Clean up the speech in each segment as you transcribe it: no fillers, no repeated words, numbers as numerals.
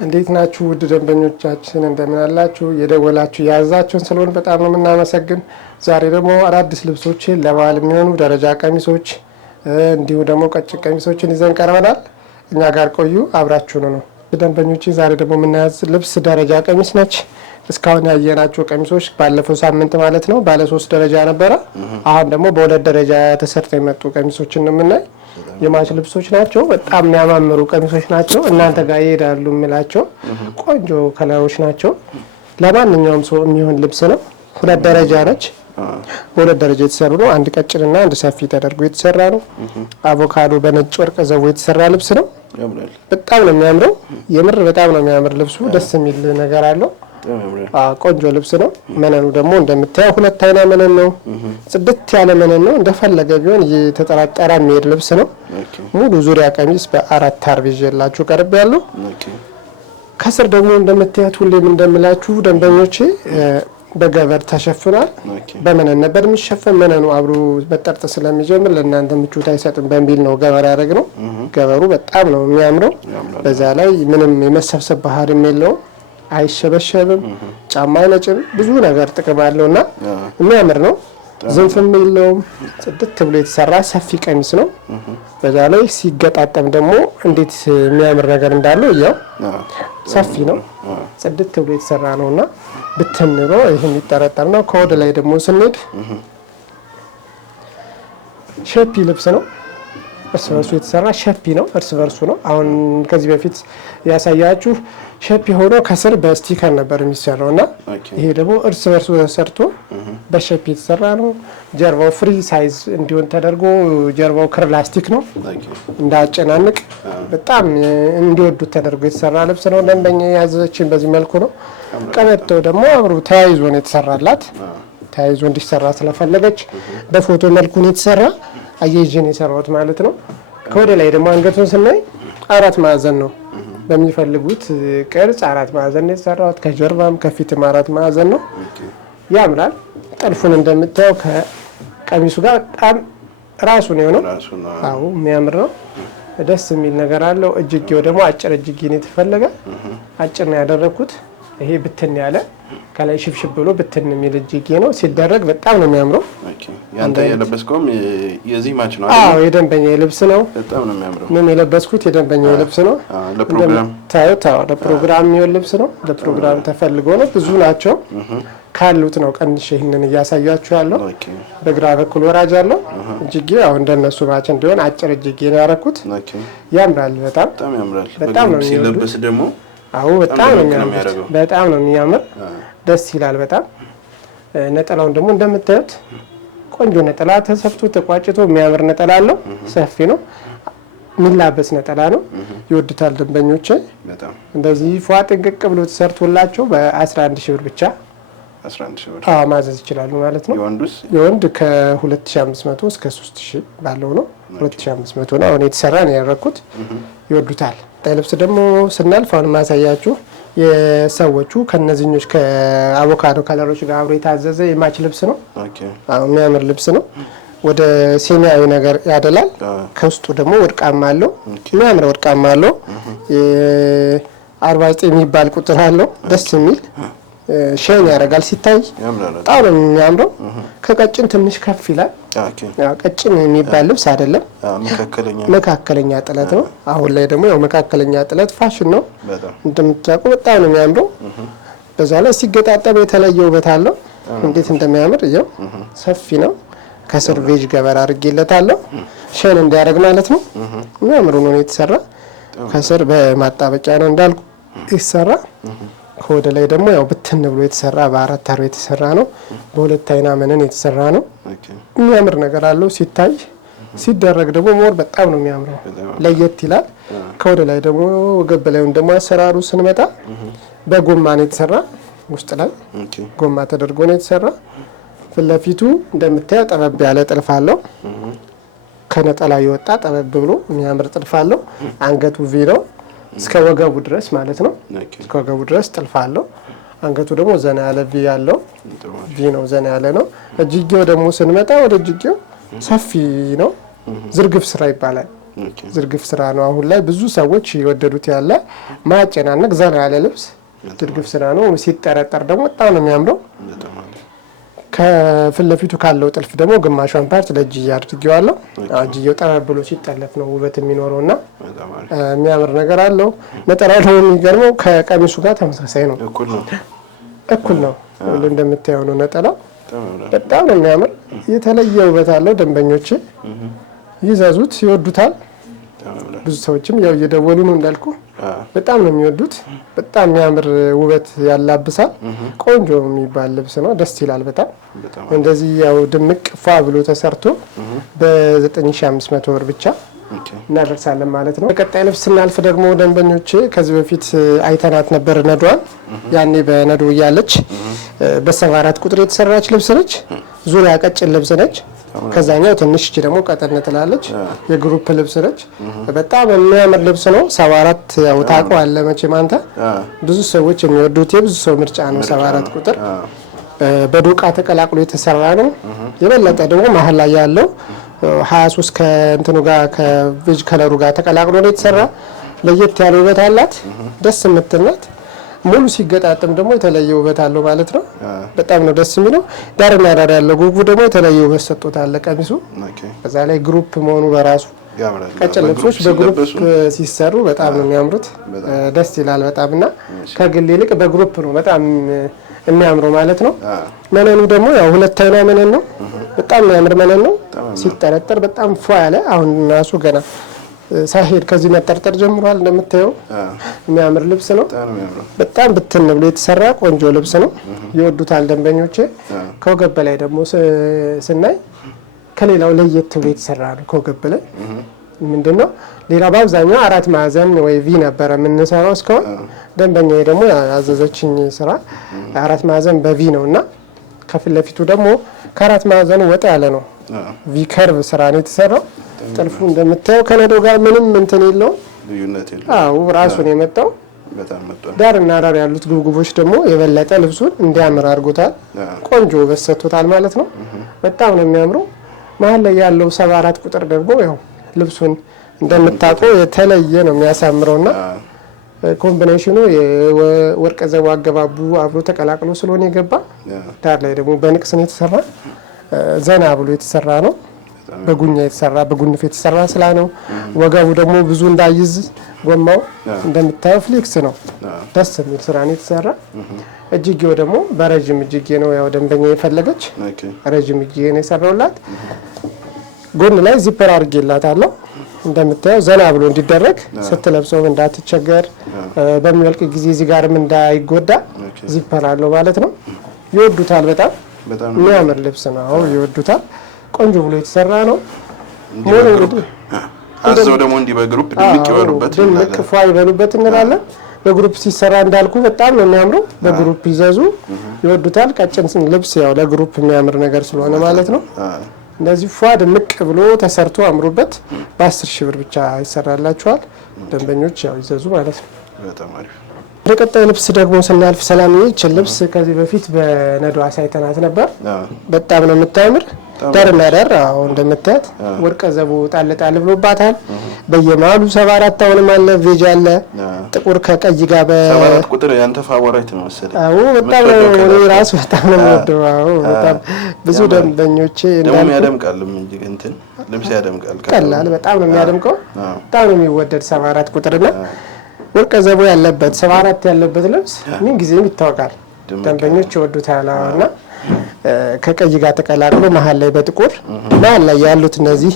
እንዴት ናችሁ ውድ ደንበኞቻችን እንደምን አላችሁ? የደወላችሁ ያዛችሁን ስለሆነ በጣም ነው የምናመሰግን። ዛሬ ደግሞ አዳዲስ ልብሶችን ለበዓል የሚሆኑ ደረጃ ቀሚሶች እንዲሁ ደግሞ ቀጭን ቀሚሶችን ይዘን ቀርበናል። እኛ ጋር ቆዩ፣ አብራችሁን ነው። ደንበኞች ዛሬ ደግሞ የምናያዝ ልብስ ደረጃ ቀሚስ ነች። እስካሁን ያየናቸው ቀሚሶች ባለፈው ሳምንት ማለት ነው ባለ 3 ደረጃ ነበረ። አሁን ደግሞ በ2 ደረጃ ተሰርተው የመጡ ቀሚሶችን ነው የምናይ። የማች ልብሶች ናቸው። በጣም የሚያማምሩ ቀሚሶች ናቸው። እናንተ ጋር ይሄዳሉ የምላቸው ቆንጆ ከለሮች ናቸው። ለማንኛውም ሰው የሚሆን ልብስ ነው። 2 ደረጃ ነች። በ2 ደረጃ የተሰሩ ነው። አንድ ቀጭንና አንድ ሰፊ ተደርጎ የተሰራ ነው። አቮካዶ በነጭ ወርቅ ዘቦ የተሰራ ልብስ ነው። በጣም ነው የሚያምረው። የምር በጣም ነው የሚያምር ልብሱ። ደስ የሚል ነገር አለው። ቆንጆ ልብስ ነው። መነኑ ደግሞ እንደምታየው 2 አይና መነን ነው። ጽድት ያለ መነን ነው። እንደፈለገ ቢሆን እየተጠራጠረ የሚሄድ ልብስ ነው። ሙሉ ዙሪያ ቀሚስ በ4 አርብ ይዤላችሁ ቀርብ ያለው። ከስር ደግሞ እንደምታዩት ሁሌም እንደምላችሁ ደንበኞቼ በገበር ተሸፍኗል። በመነን ነበር የሚሸፈን። መነኑ አብሮ መጠርጥ ስለሚጀምር ለእናንተ ምቾት አይሰጥም በሚል ነው ገበር ያደረግነው። ገበሩ በጣም ነው የሚያምረው። በዛ ላይ ምንም የመሰብሰብ ባህሪም የለውም። አይሸበሸብም። ጫማ አይነጭም። ብዙ ነገር ጥቅም አለውና የሚያምር ነው። ዝንፍም የለውም። ጽድት ብሎ የተሰራ ሰፊ ቀሚስ ነው። በዛ ላይ ሲገጣጠም ደግሞ እንዴት የሚያምር ነገር እንዳለው ያው ሰፊ ነው። ጽድት ብሎ የተሰራ ነውና ብትን ነው። ይሄ የሚጠረጠር ነው። ከወደ ላይ ደግሞ ስንሄድ ሸፒ ልብስ ነው። እርስ በርሱ የተሰራ ሸፒ ነው። እርስ በርሱ ነው። አሁን ከዚህ በፊት ያሳያችሁ ሸፒ ሆኖ ከስር በስቲከር ነበር የሚሰራው እና ይሄ ደግሞ እርስ በርሱ ተሰርቶ በሸፒ የተሰራ ነው። ጀርባው ፍሪ ሳይዝ እንዲሆን ተደርጎ ጀርባው ክር ላስቲክ ነው እንዳያጨናንቅ በጣም እንዲወዱት ተደርጎ የተሰራ ልብስ ነው። ደንበኛ ያዘችን በዚህ መልኩ ነው። ቀበቶ ደግሞ አብሮ ተያይዞ ነው የተሰራላት። ተያይዞ እንዲሰራ ስለፈለገች በፎቶ መልኩ ነው የተሰራ። አየጅን የሰራሁት ማለት ነው። ከወደ ላይ ደግሞ አንገቱን ስናይ 4 ማዕዘን ነው። በሚፈልጉት ቅርጽ 4 ማዕዘን ነው የተሰራሁት። ከጀርባም ከፊትም 4 ማዕዘን ነው። ያምራል። ጥልፉን እንደምታየው ከቀሚሱ ጋር በጣም ራሱ ነው የሆነው። አዎ የሚያምር ነው። ደስ የሚል ነገር አለው። እጅጌው ደግሞ አጭር እጅጌ ነው የተፈለገ። አጭር ነው ያደረኩት። ይሄ ብትን ያለ ከላይ ሽብሽብ ብሎ ብትን የሚል እጅጌ ነው። ሲደረግ በጣም ነው የሚያምረው። ያንተ የለበስከውም የዚህ ማች ነው? አዎ የደንበኛ ልብስ ነው። በጣም ነው የሚያምረው። ምን የለበስኩት የደንበኛ ልብስ ነው። ለፕሮግራም ለፕሮግራም የሚሆን ልብስ ነው። ለፕሮግራም ተፈልጎ ነው። ብዙ ናቸው ካሉት ነው ቀንሽ ይሄንን እያሳያችሁ ያለው። በግራ በኩል ወራጅ አለው እጅጌ። አሁን እንደነሱ ማች እንዲሆን አጭር እጅጌ ነው ያደረኩት። ያምራል። በጣም ያምራል። በጣም ነው ሲለበስ ደግሞ አዎ በጣም ነው የሚያምር። በጣም ነው የሚያምር። ደስ ይላል በጣም። ነጠላውን ደግሞ እንደምታዩት ቆንጆ ነጠላ ተሰፍቶ ተቋጭቶ የሚያምር ነጠላ አለው። ሰፊ ነው። የሚላበስ ነጠላ ነው። ይወዱታል ደንበኞቼ። በጣም እንደዚህ ፏ ጥንቅቅ ብሎ ተሰርቶላቸው በ11 ሺህ ብር ብቻ 11 ሺህ ብር ማዘዝ ይችላሉ ማለት ነው። የወንድ ከ2500 እስከ 3000 ባለው ነው። 2500 ነው አሁን የተሰራ ነው ያደረኩት። ይወዱታል። ልብስ ደግሞ ስናልፍ አሁን ማሳያችሁ የሰዎቹ ከነዚህኞች ከአቮካዶ ከለሮች ጋር አብሮ የታዘዘ የማች ልብስ ነው። የሚያምር ልብስ ነው። ወደ ሰማያዊ ነገር ያደላል። ከውስጡ ደግሞ ወርቃማ አለው። የሚያምር ወርቃማ አለው። 49 የሚባል ቁጥር አለው። ደስ የሚል ሸን ያደርጋል ሲታይ በጣም ነው የሚያምረው። ከቀጭን ትንሽ ከፍ ይላል። ቀጭን የሚባል ልብስ አይደለም፣ መካከለኛ ጥለት ነው። አሁን ላይ ደግሞ ያው መካከለኛ ጥለት ፋሽን ነው እንደምታውቁ። በጣም ነው የሚያምረው። በዛ ላይ ሲገጣጠም የተለየ ውበት አለው። እንዴት እንደሚያምር ይኸው። ሰፊ ነው። ከስር ቬጅ ገበር አድርጌለታለሁ ሸን እንዲያደርግ ማለት ነው። የሚያምር ነው የተሰራ። ከስር በማጣበቂያ ነው እንዳልኩ ይሰራ። ከወደ ላይ ደግሞ ያው ብትን ብሎ የተሰራ በ4 አርብ የተሰራ ነው። በ2 አይና መነን የተሰራ ነው። የሚያምር ነገር አለው ሲታይ። ሲደረግ ደግሞ ሞር በጣም ነው የሚያምረው። ለየት ይላል። ከወደ ላይ ደግሞ ወገብ ላይውን ደግሞ አሰራሩ ስንመጣ በጎማ ነው የተሰራ። ውስጥ ላይ ጎማ ተደርጎ ነው የተሰራ። ፊት ለፊቱ እንደምታየው ጠበብ ያለ ጥልፍ አለው። ከነጠላ የወጣ ጠበብ ብሎ የሚያምር ጥልፍ አለው። አንገቱ ቪ ነው እስከ ወገቡ ድረስ ማለት ነው። እስከ ወገቡ ድረስ ጥልፍ አለው። አንገቱ ደግሞ ዘና ያለ ቪ ያለው ቪ ነው። ዘና ያለ ነው። እጅጌው ደግሞ ስንመጣ ወደ እጅጌው ሰፊ ነው። ዝርግፍ ስራ ይባላል። ዝርግፍ ስራ ነው። አሁን ላይ ብዙ ሰዎች ይወደዱት ያለ ማያጨናነቅ ዘና ያለ ልብስ ዝርግፍ ስራ ነው። ሲጠረጠር ደግሞ በጣም ነው የሚያምረው። ከፊት ለፊቱ ካለው ጥልፍ ደግሞ ግማሿን ፓርት ለእጅዬ አድርጌዋለሁ። እጅዬው ጠበብ ብሎ ሲጠለፍ ነው ውበት የሚኖረውና የሚያምር ነገር አለው። ነጠላው ደግሞ የሚገርመው ከቀሚሱ ጋር ተመሳሳይ ነው። እኩል ነው እንደምታየው ነው ነጠላው። በጣም ነው የሚያምር። የተለየ ውበት አለው። ደንበኞቼ ይዘዙት፣ ይወዱታል። ብዙ ሰዎችም ያው እየደወሉ ነው እንዳልኩ በጣም ነው የሚወዱት። በጣም የሚያምር ውበት ያላብሳል። ቆንጆ የሚባል ልብስ ነው። ደስ ይላል በጣም እንደዚህ ያው ድምቅ ፏ ብሎ ተሰርቶ በ9500 ብር ብቻ እናደርሳለን ማለት ነው። በቀጣይ ልብስ ስናልፍ ደግሞ ደንበኞቼ ከዚህ በፊት አይተናት ነበር ነዷን። ያኔ በነዶ እያለች በ74 ቁጥር የተሰራች ልብስ ነች። ዙሪያ ቀጭን ልብስ ነች። ከዛኛው ትንሽ እቺ ደግሞ ቀጠን ትላለች። የግሩፕ ልብስ ነች። በጣም የሚያምር ልብስ ነው። 74 ያው ታውቀዋለህ መቼም አንተ። ብዙ ሰዎች የሚወዱት የብዙ ሰው ምርጫ ነው 74 ቁጥር። በዶቃ ተቀላቅሎ የተሰራ ነው። የበለጠ ደግሞ መሀል ላይ ያለው 23 ከእንትኑ ጋር ከቬጅ ከለሩ ጋር ተቀላቅሎ ነው የተሰራ። ለየት ያለ ውበት አላት። ደስ የምትልናት። ሙሉ ሲገጣጥም ደግሞ የተለየ ውበት አለው ማለት ነው። በጣም ነው ደስ የሚለው። ዳርና ዳር ያለው ጉጉ ደግሞ የተለየ ውበት ሰጥቶታል ቀሚሱ። በዛ ላይ ግሩፕ መሆኑ በራሱ ቀጭን ልብሶች በግሩፕ ሲሰሩ በጣም ነው የሚያምሩት። ደስ ይላል በጣምና ከግል ይልቅ በግሩፕ ነው በጣም የሚያምረው ማለት ነው። መነኑ ደግሞ ያው ሁለት አይና መነን ነው። በጣም የሚያምር መነን ነው። ሲጠረጠር በጣም ፏ ያለ አሁን ራሱ ገና ሳይሄድ ከዚህ መጠርጠር ጀምሯል። እንደምታየው የሚያምር ልብስ ነው። በጣም ብትን ብሎ የተሰራ ቆንጆ ልብስ ነው። ይወዱታል ደንበኞቼ። ከወገብ በላይ ደግሞ ስናይ ከሌላው ለየት ብሎ የተሰራ ነው። ከወገብ በላይ ምንድነው ሌላው በአብዛኛው 4 ማዕዘን ወይ ቪ ነበረ የምንሰራው እስካሁን። ደንበኛዬ ደግሞ ያዘዘችኝ ስራ 4 ማዕዘን በቪ ነውና ከፊት ለፊቱ ደግሞ ከ4 ማዕዘኑ ወጣ ያለ ነው። ቪ ከርቭ ስራ ነው የተሰራው። ጥልፉ እንደምታየው ከነዶ ጋር ምንም እንትን የለውም፣ ልዩነት የለውም። አዎ ራሱ ነው የመጣው። በጣም መጥቷል። ዳርና ዳር ያሉት ጉብጉቦች ደግሞ የበለጠ ልብሱን እንዲያምር አድርጎታል። ቆንጆ ውበት ሰጥቶታል ማለት ነው። በጣም ነው የሚያምረው። መሀል ላይ ያለው 74 ቁጥር ደግሞ ያው ልብሱን እንደምታውቀው የተለየ ነው የሚያሳምረውና ኮምቢኔሽኑ የወርቀ ዘቦ አገባቡ አብሮ ተቀላቅሎ ስለሆነ የገባ ዳር ላይ ደግሞ በንቅስ ነው የተሰራ። ዘና ብሎ የተሰራ ነው። በጉኛ የተሰራ በጉንፍ የተሰራ ስላ ነው። ወገቡ ደግሞ ብዙ እንዳይዝ ጎማው እንደምታየው ፍሌክስ ነው። ደስ የሚል ስራ ነው የተሰራ። እጅጌው ደግሞ በረጅም እጅጌ ነው ያው ደንበኛ የፈለገች ረጅም እጅጌ ነው የሰራውላት። ጎን ላይ ዚፐር አድርጌላታለሁ። እንደምታየው ዘና ብሎ እንዲደረግ ስትለብሰው እንዳትቸገር፣ በሚወልቅ ጊዜ እዚህ ጋርም እንዳይጎዳ ዚፐር አለው ማለት ነው። ይወዱታል። በጣም የሚያምር ልብስ ነው። ይወዱታል። ቆንጆ ብሎ የተሰራ ነው። አዘው ደግሞ እንዲ በግሩፕ ድምቅ ይበሉበት ድምቅ ፏ ይበሉበት እንላለን። በግሩፕ ሲሰራ እንዳልኩ በጣም ነው የሚያምረው። በግሩፕ ይዘዙ፣ ይወዱታል። ቀጭን ልብስ ያው ለግሩፕ የሚያምር ነገር ስለሆነ ማለት ነው። እንደዚህ ፏ ድምቅ ብሎ ተሰርቶ አምሮበት በ10 ሺህ ብር ብቻ ይሰራላችኋል። ደንበኞች ያው ይዘዙ ማለት ነው። በጣም አሪፍ። ወደ ቀጣይ ልብስ ደግሞ ስናልፍ ሰላምዬ ይህችን ልብስ ከዚህ በፊት በነዶ አሳይተናት ነበር። በጣም ነው የምታምር። ዳርና ዳር አሁን እንደምታያት ወርቀ ዘቦ ጣል ጣል ብሎባታል። በየማሉ 74 አሁንም አለ፣ ቬጅ አለ፣ ጥቁር ከቀይ ጋር 74 ቁጥር ያንተ ፋቮራይት ነው መሰለኝ። አዎ በጣም ነው ራሱ በጣም ነው የምወደው። አዎ በጣም ብዙ ደንበኞቼ ደግሞ ያደምቃል እንጂ እንትን ልብስ ያደምቃል። ቀላል በጣም ነው የሚያደምቀው። በጣም ነው የሚወደድ 74 ቁጥርና ወርቀ ዘቦ ያለበት 74 ያለበት ልብስ ምን ጊዜም ይታወቃል። ደንበኞች ይወዱታል እና ከቀይ ጋር ተቀላቅሎ መሀል ላይ በጥቁር መሀል ላይ ያሉት እነዚህ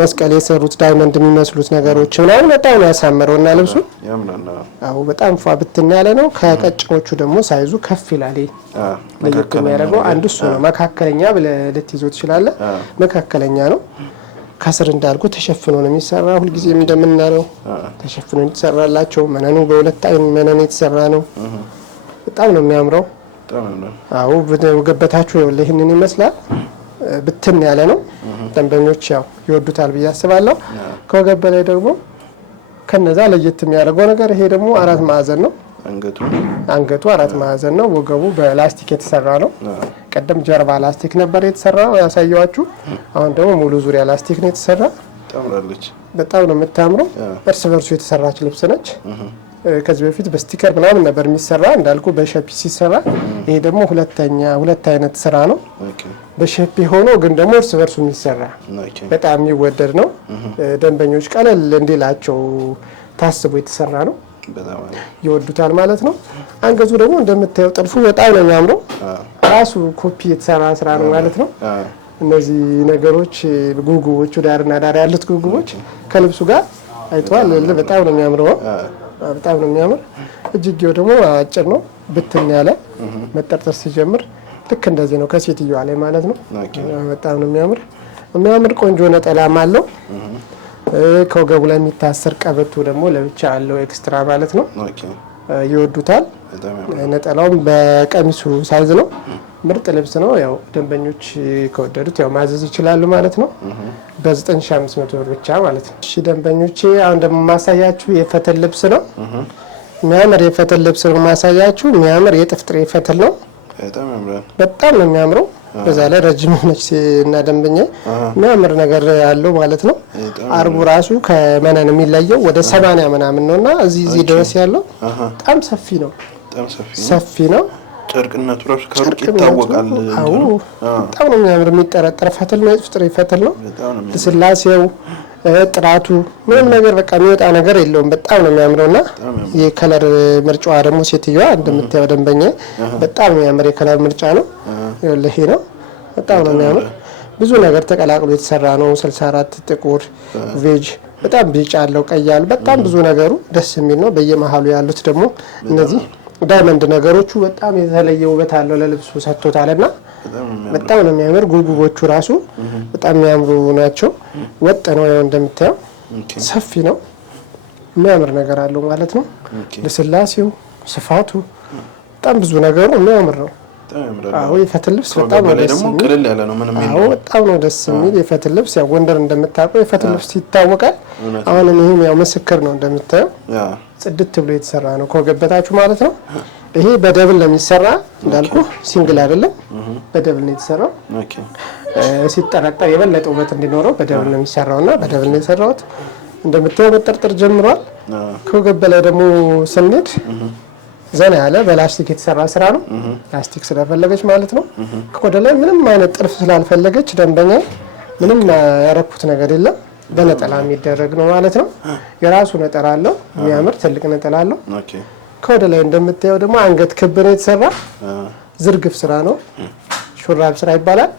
መስቀል የሰሩት ዳይመንድ የሚመስሉት ነገሮች ምናምን በጣም ነው ያሳመረው እና ልብሱ አዎ በጣም ፏ ብትን ያለ ነው። ከቀጭኖቹ ደግሞ ሳይዙ ከፍ ይላል። ለየት የሚያደርገው አንዱ እሱ ነው። መካከለኛ ብለህ ልትይዘው ትችላለህ። መካከለኛ ነው። ከስር እንዳልኩ ተሸፍኖ ነው የሚሰራ። ሁልጊዜም እንደምናለው ተሸፍኖ የተሰራላቸው መነኑ በሁለት አይን መነን የተሰራ ነው። በጣም ነው የሚያምረው። አዎ ወገበታችሁ ይህንን ይመስላል። ብትን ያለ ነው። ደንበኞች ያው ይወዱታል ብዬ አስባለሁ። ከወገብ በላይ ደግሞ ከነዛ ለየት የሚያደርገው ነገር ይሄ ደግሞ 4 ማዕዘን ነው። አንገቱ 4 ማዕዘን ነው። ወገቡ በላስቲክ የተሰራ ነው። ቀደም ጀርባ ላስቲክ ነበር የተሰራው ያሳየዋችሁ። አሁን ደግሞ ሙሉ ዙሪያ ላስቲክ ነው የተሰራ። ታምራለች። በጣም ነው የምታምረው። እርስ በርሱ የተሰራች ልብስ ነች። ከዚህ በፊት በስቲከር ምናምን ነበር የሚሰራ እንዳልኩ በሸፒ ሲሰራ፣ ይሄ ደግሞ ሁለት አይነት ስራ ነው። በሸፒ ሆኖ ግን ደግሞ እርስ በርሱ የሚሰራ በጣም የሚወደድ ነው። ደንበኞች ቀለል እንዲላቸው ታስቦ የተሰራ ነው። ይወዱታል ማለት ነው። አንገቱ ደግሞ እንደምታየው ጥልፉ በጣም ነው የሚያምረው። ራሱ ኮፒ የተሰራ ስራ ነው ማለት ነው። እነዚህ ነገሮች ጉጉቦቹ ዳርና ዳር ያሉት ጉጉቦች ከልብሱ ጋር አይተዋል። በጣም ነው የሚያምረው። በጣም ነው የሚያምር። እጅጌው ደግሞ አጭር ነው፣ ብትን ያለ መጠርጠር ሲጀምር ልክ እንደዚህ ነው ከሴትዮዋ ላይ ማለት ነው። በጣም ነው የሚያምር ቆንጆ ነጠላም አለው። ከወገቡ ላይ የሚታሰር ቀበቶ ደግሞ ለብቻ አለው ኤክስትራ ማለት ነው። ይወዱታል። ነጠላውም በቀሚሱ ሳይዝ ነው። ምርጥ ልብስ ነው። ያው ደንበኞች ከወደዱት ያው ማዘዝ ይችላሉ ማለት ነው። በ9500 ብር ብቻ ማለት ነው። እሺ ደንበኞቼ አሁን ደግሞ ማሳያችሁ የፈትል ልብስ ነው። የሚያምር የፈትል ልብስ ነው ማሳያችሁ። የሚያምር የጥፍጥሬ ፈትል ነው። በጣም ነው የሚያምረው። በዛ ላይ ረጅም ነች እና ደንበኛ የሚያምር ነገር ያለው ማለት ነው። አርቡ ራሱ ከመነን የሚለየው ወደ 80 ምናምን ነውና እዚህ ድረስ ያለው በጣም ሰፊ ነው። ሰፊ ነው። ጨርቅነቱ ራሱ ከሩቅ ይታወቃል። በጣም ነው የሚያምር። የሚጠረጠር ፈትል ነው። የጥፍጥሬ ፈትል ነው። ስላሴው ጥራቱ ምንም ነገር በቃ የሚወጣ ነገር የለውም። በጣም ነው የሚያምረውና የከለር ምርጫዋ ደግሞ ሴትዮዋ እንደምታየው ደንበኛ በጣም የሚያምር የከለር ምርጫ ነው። ይሄ ነው። በጣም ነው የሚያምር። ብዙ ነገር ተቀላቅሎ የተሰራ ነው። 64 ጥቁር ቬጅ በጣም ቢጫ አለው፣ ቀይ አለው። በጣም ብዙ ነገሩ ደስ የሚል ነው። በየመሃሉ ያሉት ደግሞ እነዚህ ዳይመንድ ነገሮቹ በጣም የተለየ ውበት አለው ለልብሱ ሰጥቶታልና በጣም ነው የሚያምር። ጉጉቦቹ ራሱ በጣም የሚያምሩ ናቸው። ወጥ ነው ያው እንደምታየው ሰፊ ነው። የሚያምር ነገር አለው ማለት ነው። ለስላሴው ስፋቱ በጣም ብዙ ነገሩ የሚያምር ነው። አዎ የፈትል ልብስ በጣም ነው ደስ የሚል። ቅልል ያለ ነው ምንም አዎ በጣም ነው ደስ የሚል የፈትል ልብስ። ያው ጎንደር እንደምታውቀው የፈትል ልብስ ይታወቃል። አሁን ይሄም ያው ምስክር ነው እንደምታየው ጽድት ብሎ የተሰራ ነው ከገበታችሁ ማለት ነው። ይሄ በደብል ነው የሚሰራ እንዳልኩ ሲንግል አይደለም፣ በደብል ነው የተሰራው። ሲጠረጠር የበለጠ ውበት እንዲኖረው በደብል ነው የሚሰራውና በደብል ነው የሰራውት። እንደምታየው መጠርጠር ጀምሯል። ከገበ ላይ ደግሞ ስንሄድ ዘና ያለ በላስቲክ የተሰራ ስራ ነው። ላስቲክ ስለፈለገች ማለት ነው። ከወደ ላይ ምንም አይነት ጥልፍ ስላልፈለገች ደንበኛ ምንም ያረኩት ነገር የለም። በነጠላ የሚደረግ ነው ማለት ነው። የራሱ ነጠላ አለው፣ የሚያምር ትልቅ ነጠላ አለው። ከወደ ላይ እንደምታየው ደግሞ አንገት ክብ ነው የተሰራ ዝርግፍ ስራ ነው። ሹራብ ስራ ይባላል።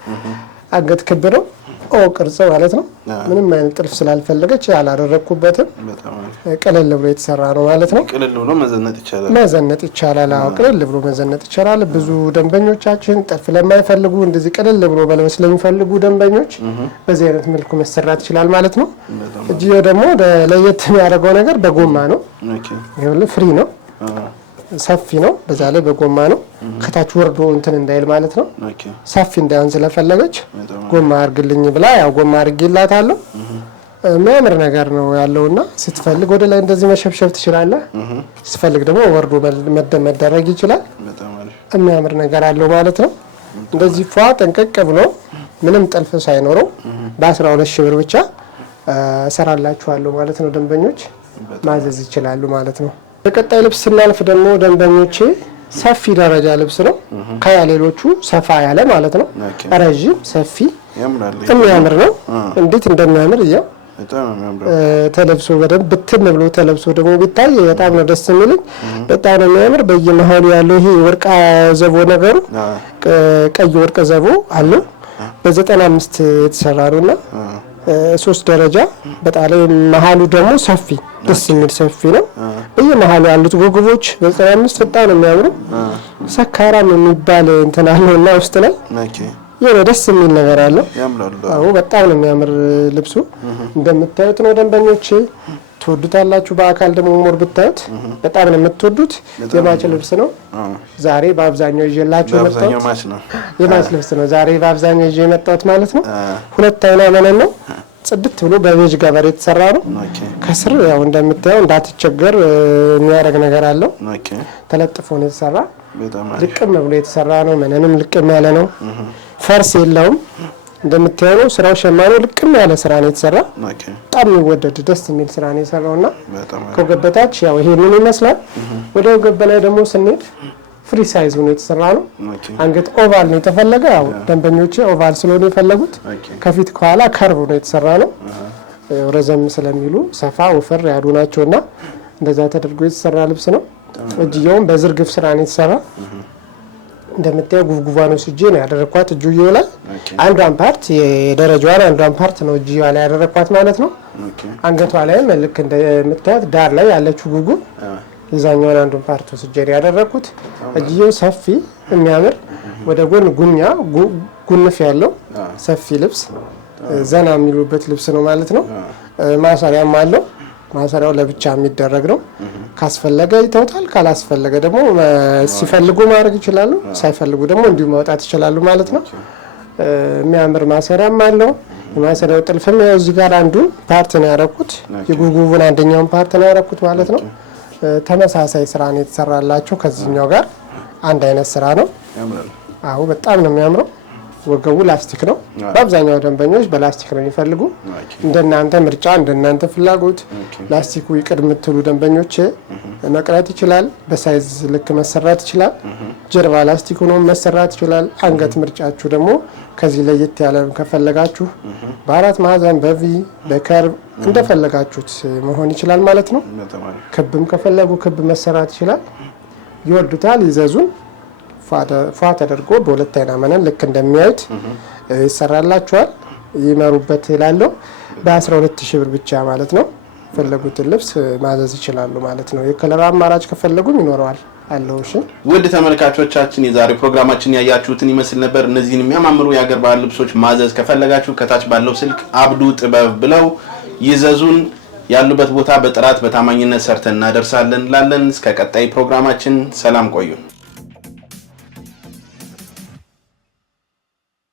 አንገት ክብ ነው ቅርጽ ማለት ነው። ምንም አይነት ጥልፍ ስላልፈለገች ያላደረኩበትም ቀለል ብሎ የተሰራ ነው ማለት ነው። ቀለል ብሎ መዘነጥ ይቻላል። አዎ ቀለል ብሎ መዘነጥ ይቻላል። ብዙ ደንበኞቻችን ጥልፍ ለማይፈልጉ እንደዚህ ቀለል ብሎ መልበስ ለሚፈልጉ ደንበኞች በዚህ አይነት መልኩ መሰራት ይችላል ማለት ነው። እጅየው ደግሞ ለየት የሚያደርገው ነገር በጎማ ነው። ይኸውልህ ፍሪ ነው፣ ሰፊ ነው። በዛ ላይ በጎማ ነው። ከታች ወርዶ እንትን እንዳይል ማለት ነው። ሰፊ እንዳይሆን ስለፈለገች ጎማ አርግልኝ ብላ ያው ጎማ አርግላታለሁ። የሚያምር ነገር ነው ያለውና ስትፈልግ ወደ ላይ እንደዚህ መሸብሸብ ትችላለህ። ስትፈልግ ደግሞ ወርዶ መደረግ ይችላል። የሚያምር ነገር አለው ማለት ነው። እንደዚህ ፏ ጠንቀቅ ብሎ ምንም ጥልፍ ሳይኖረው በ12 ሺህ ብር ብቻ እሰራላችኋለሁ ማለት ነው። ደንበኞች ማዘዝ ይችላሉ ማለት ነው። በቀጣይ ልብስ ስናልፍ ደግሞ ደንበኞቼ ሰፊ ደረጃ ልብስ ነው። ከሌሎቹ ሰፋ ያለ ማለት ነው። ረዥም ሰፊ የሚያምር ነው። እንዴት እንደሚያምር እያው ተለብሶ በደንብ ብትን ብሎ ተለብሶ ደግሞ ቢታይ በጣም ነው ደስ የሚልኝ። በጣም ነው የሚያምር። በየመሃሉ ያለው ይሄ ወርቃ ዘቦ ነገሩ ቀይ ወርቅ ዘቦ አለው። በ95 የተሰራ ነውና 3 ደረጃ በጣም መሃሉ ደግሞ ሰፊ ደስ የሚል ሰፊ ነው። በየመሃሉ ያሉት ጉጉቦች በ95 በጣም ነው የሚያምሩ። ሰካራም የሚባል እንትን አለውና ውስጥ ላይ የሆነ ደስ የሚል ነገር አለው። አዎ በጣም ነው የሚያምር ልብሱ። እንደምታዩት ነው ደንበኞቼ፣ ትወዱታላችሁ። በአካል ደግሞ ሞር ብታዩት በጣም ነው የምትወዱት። የማች ልብስ ነው ዛሬ በአብዛኛው ይዤላችሁ የመጣሁት። የማች ልብስ ነው ዛሬ በአብዛኛው ይዤ የመጣሁት ማለት ነው። ሁለት አይና መነን ነው። ጽድት ብሎ በቤጅ ገበር የተሰራ ነው። ከስር ያው እንደምታየው እንዳትቸገር የሚያደርግ ነገር አለው። ተለጥፎ ነው የተሰራ። ልቅም ብሎ የተሰራ ነው። መነንም ልቅም ያለ ነው። ፈርስ የለውም። እንደምታየው ስራው ሸማኔ ልቅም ያለ ስራ ነው የተሰራ። ኦኬ በጣም የሚወደድ ደስ የሚል ስራ ነው የሰራውና በጣም ከወገብ በታች ያው ይሄንን ይመስላል። ወደ ወገብ በላይ ደግሞ ስንሄድ ፍሪ ሳይዝ ነው የተሰራ ነው። ኦኬ አንገት ኦቫል ነው የተፈለገ። ያው ደንበኞቼ ኦቫል ስለሆነ የፈለጉት ከፊት ከኋላ ከርቭ ነው የተሰራ ነው። ረዘም ስለሚሉ ሰፋ ወፈር ያሉ ናቸውና እንደዛ ተደርጎ የተሰራ ልብስ ነው። እጅየውም በዝርግፍ ስራ ነው የተሰራ። እንደምታየው ጉብጉባን ወስጄ ነው ያደረኳት እጅየው ላይ አንዷን ፓርት የደረጃዋን አንዷን ፓርት ነው እጅየዋ ላይ ያደረኳት ማለት ነው። አንገቷ ላይም ልክ እንደምታዩት ዳር ላይ ያለችው ጉብጉብ የዛኛውን አንዱን ፓርት ወስጄ ነው ያደረኩት። እጅየው ሰፊ የሚያምር ወደ ጎን ጉንፍ ያለው ሰፊ ልብስ ዘና የሚሉበት ልብስ ነው ማለት ነው። ማሰሪያም አለው። ማሰሪያው ለብቻ የሚደረግ ነው። ካስፈለገ ይተውታል፣ ካላስፈለገ ደግሞ ሲፈልጉ ማድረግ ይችላሉ፣ ሳይፈልጉ ደግሞ እንዲሁ ማውጣት ይችላሉ ማለት ነው። የሚያምር ማሰሪያም አለው። የማሰሪያው ጥልፍም ያው እዚህ ጋር አንዱን ፓርት ነው ያደረኩት፣ የጉብጉቡን አንደኛውን ፓርት ነው ያደረኩት ማለት ነው። ተመሳሳይ ስራ ነው የተሰራላቸው ከዚህኛው ጋር አንድ አይነት ስራ ነው። አዎ በጣም ነው የሚያምረው። ወገቡ ላስቲክ ነው። በአብዛኛው ደንበኞች በላስቲክ ነው የሚፈልጉ። እንደናንተ ምርጫ እንደናንተ ፍላጎት ላስቲኩ ይቅር የምትሉ ደንበኞች መቅረት ይችላል። በሳይዝ ልክ መሰራት ይችላል። ጀርባ ላስቲክ ሆኖ መሰራት ይችላል። አንገት ምርጫችሁ ደግሞ ከዚህ ለየት ያለ ከፈለጋችሁ በአራት ማዕዘን በቪ በከርቭ እንደፈለጋችሁት መሆን ይችላል ማለት ነው። ክብም ከፈለጉ ክብ መሰራት ይችላል። ይወዱታል፣ ይዘዙን። ፏ ተደርጎ በሁለት አይና መነን ልክ እንደሚያዩት ይሰራላችኋል። ይመሩበት ይላለው በ12000 ብር ብቻ ማለት ነው። ፈለጉትን ልብስ ማዘዝ ይችላሉ ማለት ነው። የከለር አማራጭ ከፈለጉም ይኖረዋል አለው። እሺ ውድ ተመልካቾቻችን የዛሬ ፕሮግራማችን ያያችሁትን ይመስል ነበር። እነዚህን የሚያማምሩ የሀገር ባህል ልብሶች ማዘዝ ከፈለጋችሁ ከታች ባለው ስልክ አብዱ ጥበብ ብለው ይዘዙን። ያሉበት ቦታ በጥራት በታማኝነት ሰርተን እናደርሳለን። ላለን እስከ ቀጣይ ፕሮግራማችን ሰላም ቆዩ።